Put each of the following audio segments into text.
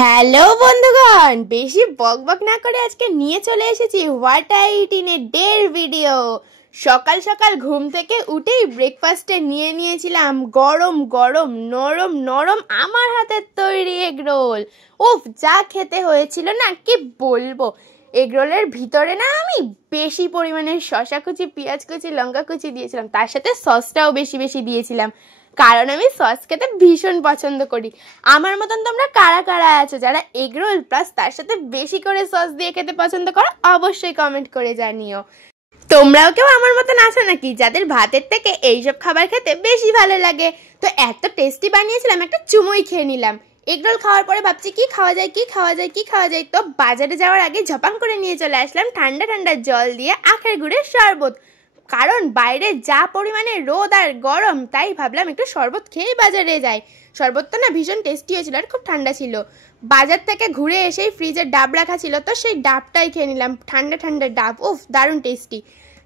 Hello বন্ধুগণ, বেশি বকবক না করে আজকে নিয়ে চলে এসেছি what I it in a ডের ভিডিও। সকাল সকাল ঘুম থেকে উঠেই ব্রেকফাস্টে নিয়ে নিয়েছিলাম গরম গরম নরম নরম আমার হাতের তৈরি এগরোল। উফ, যা খেতে হয়েছিল না কি বলবো। এগরোলের ভিতরে না আমি বেশি পরিমাণে শসা কুচি, পেঁয়াজ কুচি, লঙ্কা কুচি দিয়েছিলাম, তার সাথে সসটাও বেশি বেশি দিয়েছিলাম, কারণ আমি সস খেতে ভীষণ পছন্দ করি। আমার মতন তোমরা কারা কারা আছো যারা এগরোল প্লাস তার সাথে বেশি করে সস দিয়ে খেতে পছন্দ করো, অবশ্যই কমেন্ট করে জানিও। তোমরাও কেউ আমার মতন আছো নাকি যাদের ভাতের থেকে এইসব খাবার খেতে বেশি ভালো লাগে? তো এত টেস্টি বানিয়েছিলাম, একটা চুমুই খেয়ে নিলাম। এগরোল খাওয়ার পরে ভাবছি কি খাওয়া যায় কি খাওয়া যায় কি খাওয়া যায়, তো বাজারে যাওয়ার আগে ঝপাং করে নিয়ে চলে আসলাম ঠান্ডা ঠান্ডা জল দিয়ে আখের গুড়ের শরবত। কারণ বাইরে যা পরিমাণে রোদ আর গরম, তাই ভাবলাম একটু শরবত খেয়েই বাজারে যাই। শরবতটা না ভীষণ টেস্টি হয়েছিল আর খুব ঠান্ডা ছিল। বাজার থেকে ঘুরে এসেই ফ্রিজে ডাব রাখা ছিল, তো সেই ডাবটাই খেয়ে নিলাম, ঠান্ডা ঠান্ডা ডাব, উফ দারুণ টেস্টি।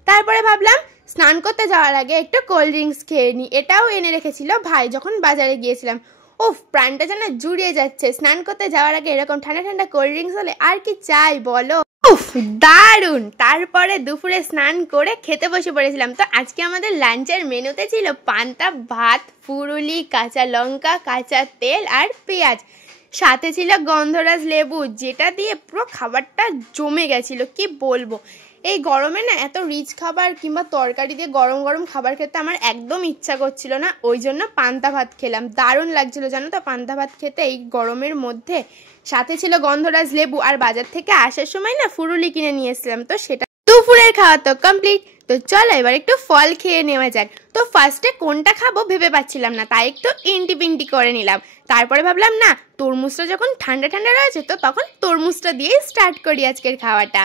তারপরে ভাবলাম স্নান করতে যাওয়ার আগে একটু কোল্ড ড্রিঙ্কস খেয়ে নিই, এটাও এনে রেখেছিল ভাই যখন বাজারে গিয়েছিলাম। উফ, প্রাণটা যেন জুড়িয়ে যাচ্ছে। স্নান করতে যাওয়ার আগে এরকম ঠান্ডা ঠান্ডা কোল্ড ড্রিঙ্কস হলে আর কি চাই বলো। উফ দারুণ। তারপরে দুপুরে স্নান করে খেতে বসে পড়েছিলাম। তো আজকে আমাদের লাঞ্চের মেনুতে ছিল পান্তা ভাত, ফুরুলি, কাঁচা লঙ্কা, কাঁচা তেল আর পেঁয়াজ, সাথে ছিল গন্ধরাজ লেবু, যেটা দিয়ে পুরো খাবারটা জমে গেছিল কি বলবো। এই গরমে না এত রিচ খাবার কিংবা তরকারি দিয়ে গরম গরম খাবার খেতে আমার একদম ইচ্ছা করছিল না, ওই জন্য পান্তা ভাত খেলাম। দারুণ লাগছিল জানো তো পান্তা ভাত খেতে এই গরমের মধ্যে। সাথে ছিল গন্ধরাজ লেবু, আর বাজার থেকে আসার সময় না ফুরুলি কিনে নিয়ে এসেছিলাম, তো সেটা দুপুরের খাওয়া তো কমপ্লিট। তো চলো এবার একটু ফল খেয়ে নেওয়া যাক। তো ফার্স্টে কোনটা খাবো ভেবে পাচ্ছিলাম না, তাই একটু ইন্টি পিন্টি করে নিলাম। তারপরে ভাবলাম না, তরমুজটা যখন ঠান্ডা ঠান্ডা রয়েছে তো তখন তরমুজটা দিয়েই স্টার্ট করি আজকের খাওয়াটা।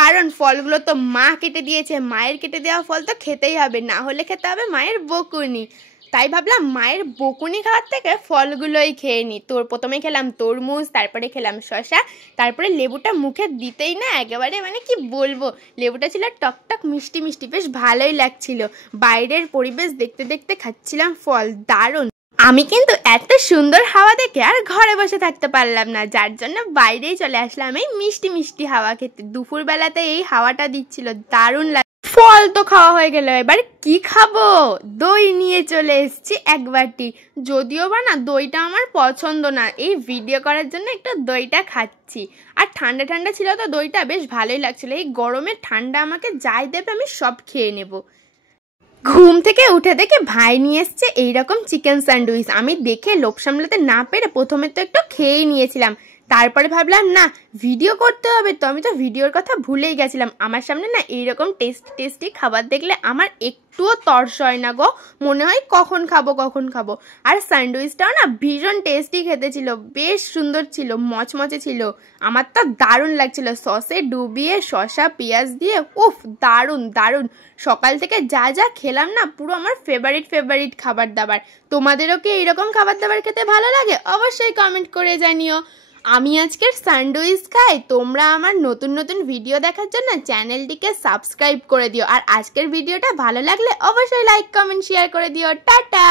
কারণ ফলগুলো তো মা কেটে দিয়েছে, মায়ের কেটে দেওয়া ফল তো খেতেই হবে, না হলে খেতে হবে মায়ের বকুনি। তাই ভাবলাম মায়ের বকুনি খাওয়ার থেকে ফলগুলোই খেয়ে নিই। প্রথমে খেলাম তরমুজ, তারপরে খেলাম শসা, তারপরে লেবুটা মুখে দিতেই না একেবারে মানে কি বলবো, লেবুটা ছিল টকটক মিষ্টি মিষ্টি, বেশ ভালোই লাগছিল। বাইরের পরিবেশ দেখতে দেখতে খাচ্ছিলাম ফল, দারুণ। আমি কিন্তু এত সুন্দর হাওয়া দেখে আর ঘরে বসে থাকতে পারলাম না, যার জন্য বাইরেই চলে আসলাম এই মিষ্টি মিষ্টি হাওয়া খেতে। দুপুরবেলাতে এই হাওয়াটা দিচ্ছিল, দারুণ লাগে। ফল তো খাওয়া হয়ে গেল, এবার কি খাবো? দই নিয়ে চলে এসেছি এক বাটি। যদিও বা না দইটা আমার পছন্দ না, এই ভিডিও করার জন্য একটু দইটা খাচ্ছি। আর ঠান্ডা ঠান্ডা ছিল তো দইটা বেশ ভালোই লাগছিল। এই গরমে ঠান্ডা আমাকে যাই দেবে আমি সব খেয়ে নেবো। ঘুম থেকে উঠে দেখে ভাই নিয়ে এসছে এইরকম চিকেন স্যান্ডউইচ। আমি দেখে লোভ সামলাতে না পেরে প্রথমে তো একটু খেয়েই নিয়েছিলাম, তারপরে ভাবলাম না ভিডিও করতে হবে, তো আমি তো ভিডিওর কথা ভুলেই গেছিলাম। আমার সামনে না এইরকম টেস্টি খাবার দেখলে আমার একটুও তর্স হয় না গো, মনে হয় কখন খাবো কখন খাবো। আর স্যান্ডউইচটাও না ভীষণ টেস্টি খেতে ছিল, বেশ সুন্দর ছিল, মচমচে ছিল। আমার তো দারুণ লাগছিল, সসে ডুবিয়ে শসা পেঁয়াজ দিয়ে, উফ দারুণ দারুণ। সকাল থেকে যা যা খেলাম না পুরো আমার ফেভারিট খাবার দাবার। তোমাদেরও কি এইরকম খাবার দাবার খেতে ভালো লাগে? অবশ্যই কমেন্ট করে জানিও। আমি আজকের স্যান্ডউইচ খাই, তোমরা আমার নতুন নতুন ভিডিও দেখার জন্য চ্যানেলটিকে সাবস্ক্রাইব করে দিও। আর আজকের ভিডিওটা ভালো লাগলে অবশ্যই লাইক কমেন্ট শেয়ার করে দিও। টাটা।